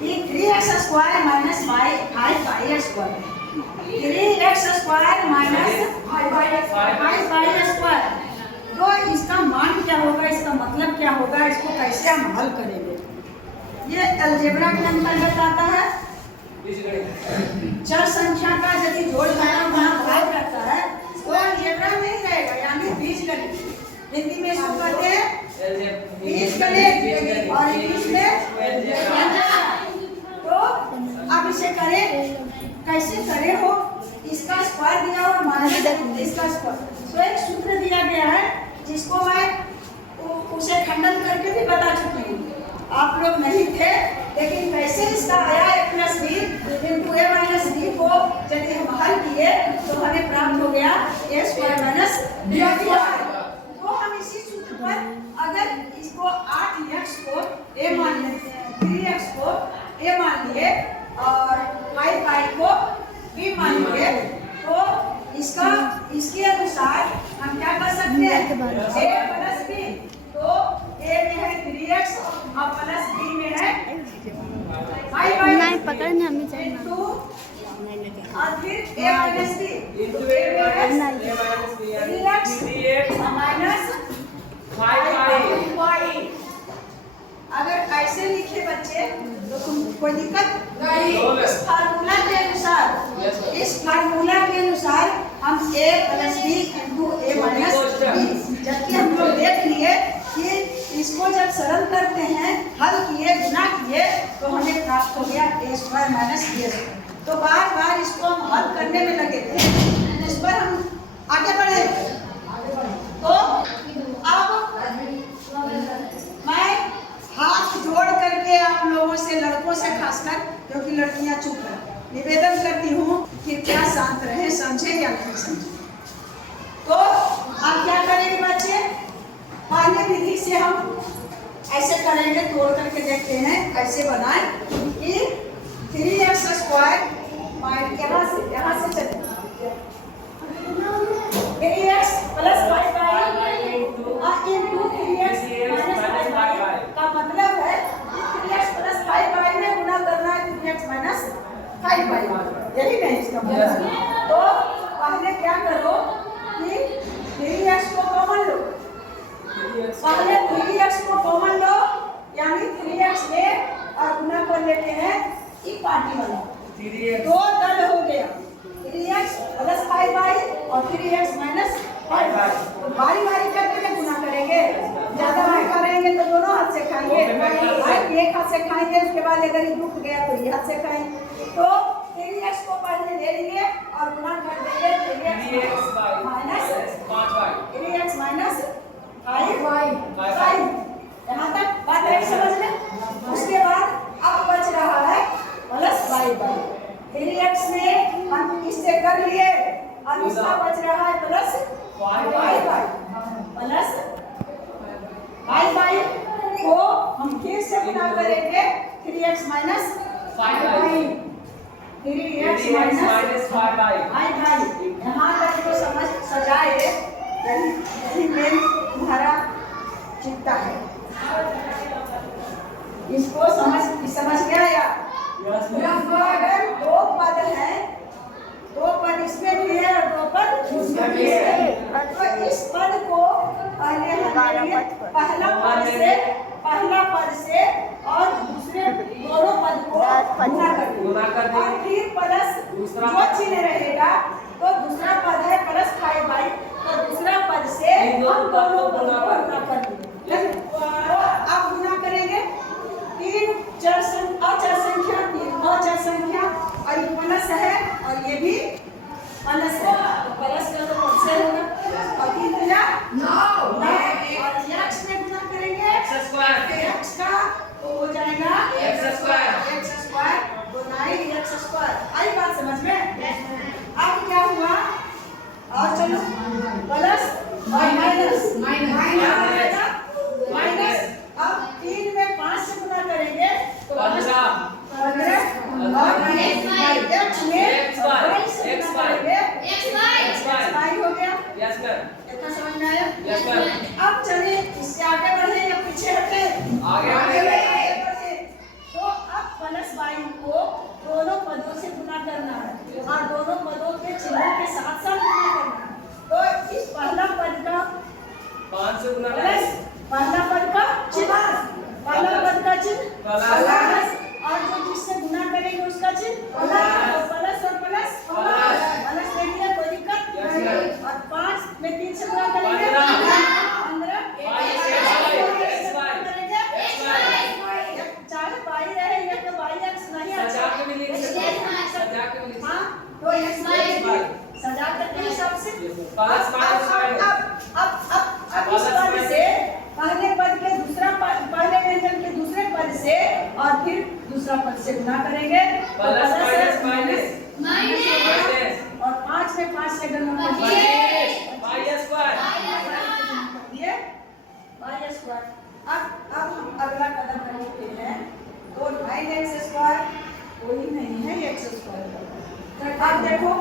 कि 3x square minus 5y square, 3x square minus 5y square. तो इसका मान क्या होगा, इसका मतलब क्या होगा, इसको कैसे हम हल करेंगे? ये अलजेब्रा के अंतर्गत आता है। चर संख्या का यदि जोड़ घटाव वहाँ भाग रहता है तो अलजेब्रा नहीं रहेगा, यानी बीजगणित। हिंदी में इसको कहते हैं बीजगणित और इंग्लिश में अलजेब्रा। तो अब इसे करें, कैसे करें हो, इसका स्क्वायर दिया हुआ माइनस इसका स्क्वायर। तो एक सूत्र दिया गया है जिसको मैं उसे खंडन करके भी बता चुकी हूँ, आप लोग नहीं थे, लेकिन कैसे इसका आया a plus B into A minus B को यदि हम हल किए तो हमें प्राप्त हो गया ए स्क्वायर माइनस बी स्क्वायर। तो हम इसी सूत्र पर अगर इसको 8x को a मान लेते हैं, 3x को a मान लिए और 5y को b मान लिए, तो इसके अनुसार हम क्या कर सकते हैं, a प्लस बी। तो a में है 3x और प्लस b में है 5y। नहीं पकड़ने हमें चाहिए और फिर a minus b into a minus 3x minus 5y। अगर ऐसे लिखे बच्चे तो तुम कोई दिक्कत नहीं। इस फार्मूला के अनुसार हम a plus b into a minus b, जबकि हम लोग देख लिए कि इसको जब सरल करते हैं, हल किए, गुना किए, तो हमें प्राप्त हो गया a square minus b square. तो बार बार इसको हम हल करने में लगे थे, इस पर हम आगे बढ़े। तो अब मैं हाथ जोड़ करके आप लोगों से, लड़कों से खासकर, क्योंकि लड़कियां चुप हैं, निवेदन करती हूँ कि क्या शांत रहे, समझे या नहीं समझे। तो आप क्या करेंगे बच्चे, पहले विधि से हम ऐसे करेंगे, तोड़ करके देखते हैं कैसे बनाए कि 3x स्क्वायर यहाँ से चले 3x plus 5y into 3x minus 5y का मतलब है कि 3x प्लस 5y में गुना करना है 3x माइनस 5y, यही नहीं इसका मतलब। तो पहले क्या करो कि 3x को कॉमन लो, पहले 3x को कॉमन लो, यानी 3x ले और गुना कर लेते हैं ई पार्टी वाला, दो दल हो गया 3x प्लस 5y और 3x माइनस 5y। तो बारी बारी करके गुना करेंगे, ज्यादा बार करेंगे तो दोनों हाथ से खाएंगे, एक हाथ से खाएंगे, उसके बाद अगर ये रुक गया तो ये हाथ से खाएंगे। तो 3x को पहले ले लेंगे और गुना कर देंगे 3x माइनस 5y। यहाँ तक बात है, समझ में। उसके बाद अब बच रहा है प्लस 5y, 3x में हम इससे कर लिए और इसका बच रहा है प्लस 5y, प्लस 5y को हम फिर से गुना करेंगे 3x minus 5y, 3x minus 5y। यहाँ तक तो समझ सजाए, यही मेन तुम्हारा चिंता है। इसको समझ गया या? अगर दो पद है, दो पद इसमें भी है और दो पद उसमें भी है, तो इस पद को पहले हटाएंगे, पहला पद से और दूसरे दोनों पद को गुना कर देंगे और फिर प्लस जो चिन्ह रहेगा, तो दूसरा पद है प्लस 5y, तो दूसरा पद से हम दोनों पद को गुना कर देंगे। तो अब गुना करेंगे तीन चर संख्या, तीन संख्या, और ये प्लस है और ये भी प्लस है, तो प्लस का तो से होगा और तीन दिया 9 और x में गुना करेंगे x का तो हो जाएगा x स्क्वायर, तो 9x स्क्वायर। आई बात समझ में? अब क्या हुआ, और चलो प्लस और माइनस, अब 3 में 5 से गुना करेंगे तो 15 और x में y हो गया। इतना समझ में आया? अब चलिए इससे आगे बढ़े या पीछे हटे? आगे बढ़े। तो अब प्लस प्लस और जो जिससे गुना करेंगे उसका चिन्ह प्लस और प्लस प्लस लेंगे, कोई दिक्कत नहीं। और 5 में 3 से गुना करेंगे 15 चाहे बाई रहे या तो बाई एक्स नहीं सजा के भी लिख सकते हैं, सजा के भी लिख सकते हैं। हाँ तो एक्स सजा करके हिसाब से प्लस माइनस अब इस पद से पहले पद के पहले व्यंजन के दूसरे पद से और फिर दूसरा पद से गुना करेंगे प्लस माइनस और 5 में 5 से गुना वाई स्क्वायर ये वाई स्क्वायर। अब हम अगला कदम करते हैं तो 9x स्क्वायर कोई नहीं है x स्क्वायर। अब देखो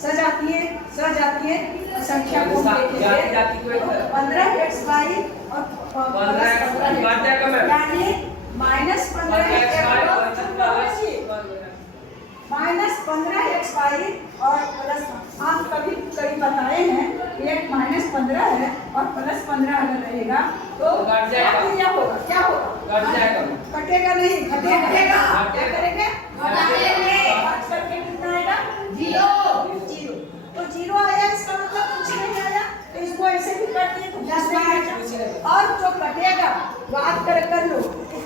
सजातीय संख्या को देखेंगे 15x बाई और यानी -15x बाई और प्लस आप कभी बताए हैं एक -15 है और +15 अगर रहेगा तो क्या होगा कटेगा नहीं घटेगा। क्या करेंगे कितना आएगा 0 तो 0 आया इसका मतलब कुछ नहीं आया तो इसको ऐसे भी कर दिए तो प्लस में आएगा और जो कटेगा बात कर लो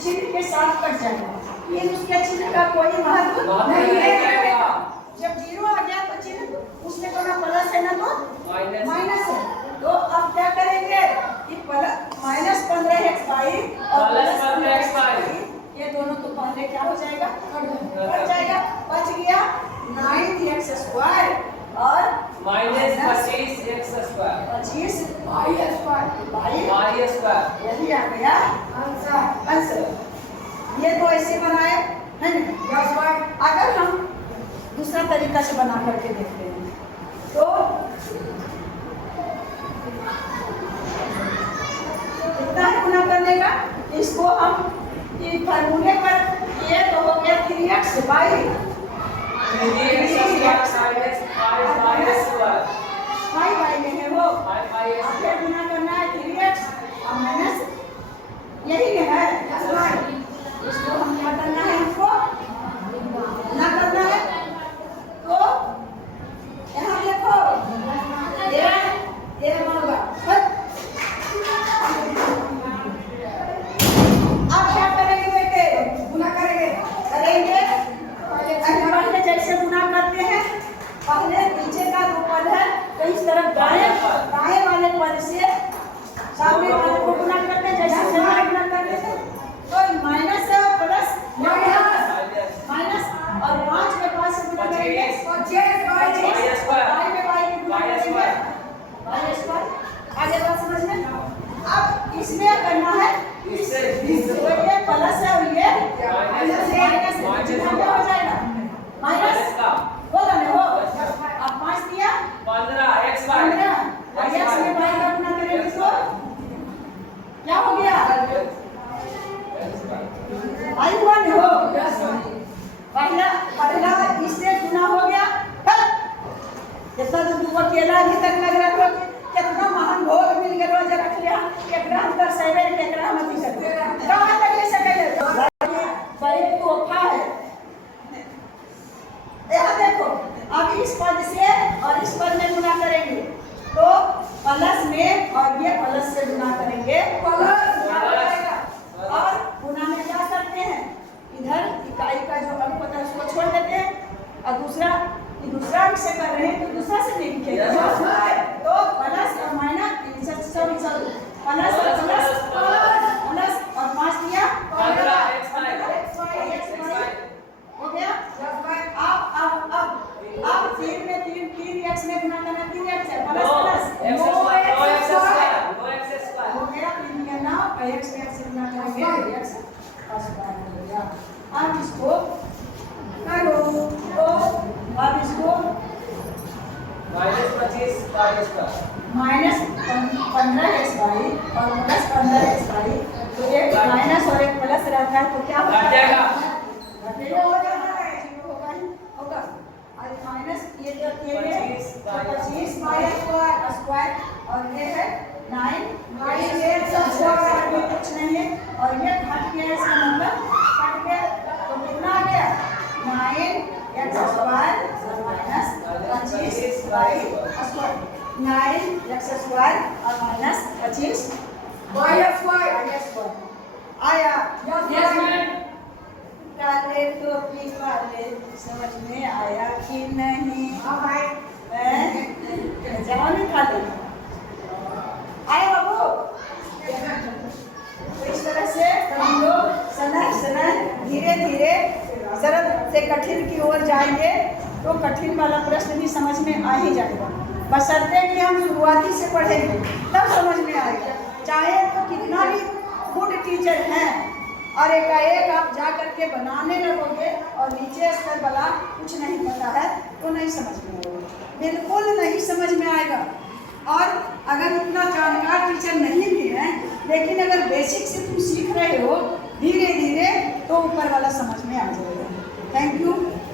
चिन्ह के साथ कट जाएगा ये उसके चिन्ह का कोई महत्व नहीं है। जब 0 आ गया तो चिन्ह उसमें तो ना प्लस है ना तो माइनस है तो अब क्या करेंगे कि -15x बाई और +15x बाई ये दोनों तो पहले क्या हो जाएगा कट जाएगा बच गया 9x स्क्वायर और -25x स्क्वायर 25 y स्क्वायर यही आ गया आंसर। ये तो ऐसे बनाए है ना। अगर हम दूसरा तरीका से बना करके देखते हैं तो कितना है गुना करने का इसको हम फार्मूले पर ये तो हो गया 3x बाई 5 बाई में है वो आगे गुना करना है 3x और माइनस यही में है इसको हम क्या करना है हमको गुना करना है तो यहाँ देखो ये होगा अब क्या करेंगे बेटे गुना करेंगे पहले जैसे गुना करते हैं पहले नीचे का जो पद है तो इस तरफ दाएं वाले पद से सामने वाले को गुना करते हैं जैसे गुना करते थे तो माइनस प्लस माइनस और 5 में 5 से गुना करेंगे आगे बात समझ में। अब इसमें करना है इससे ये प्लस है और ये माइनस है क्या हो जाएगा माइनस होगा ना हो अब 5 दिया 15x x में बाई का गुना करेंगे तो क्या हो गया आई हुआ नहीं हो पहला इससे गुना हो गया जितना तो तुमको केला अभी तक लग रहा था कितना महान भोग मिल गया रोज रख लिया एकरा हम कर सेवे एकरा हम नहीं सकते कहां तक ले सकेले बड़े तोहफा है। यहाँ देखो अब इस पद से और इस पद में गुना करेंगे तो प्लस में और ये प्लस से गुना करेंगे प्लस और गुना में क्या करते हैं इधर इकाई का जो अंक होता है उसको छोड़ देते हैं और दूसरा अंक से कर रहे हैं तो दूसरा से नहीं लिखेंगे तो प्लस और माइनस प्लस और 5 दिया हो गया। अब 3 में 3x में गुना करना 3x है प्लस हो गया 3 दिया ना x में x से गुना करेंगे x स्क्वायर हो गया। अब इसको करो तो अब इसको -15x बाई और +15x बाई तो एक माइनस और एक प्लस रहता है तो क्या हो जाएगा होगा और माइनस ये जो 25 बाई स्क्वायर और ये है 9 बाई स्क्वायर कुछ नहीं है और ये घट गया इसका मतलब काटेंगे तो कितना आ गया 9x square minus 25y square 9x square और माइनस 25 y स्क्वायर आया। Yes, ma'am. काले टोपी वाले समझ में आया कि नहीं? हाँ भाई जवान खा ले आए बाबू। तो इस तरह से हम लोग समय धीरे धीरे सरल से कठिन की ओर जाएंगे तो कठिन वाला प्रश्न भी समझ में आ ही जाएगा, बशर्ते कि हम शुरुआती से पढ़ेंगे तब समझ में आएगा। चाहे तो कितना भी गुड टीचर हैं और एकाएक आप जा करके बनाने लगोगे और नीचे स्तर वाला कुछ नहीं पता है तो नहीं समझ में आएगा, बिल्कुल नहीं समझ में आएगा। और अगर उतना जानकार टीचर नहीं भी है लेकिन अगर बेसिक से तुम सीख रहे हो धीरे धीरे तो ऊपर वाला समझ में आ जाएगा। Thank you.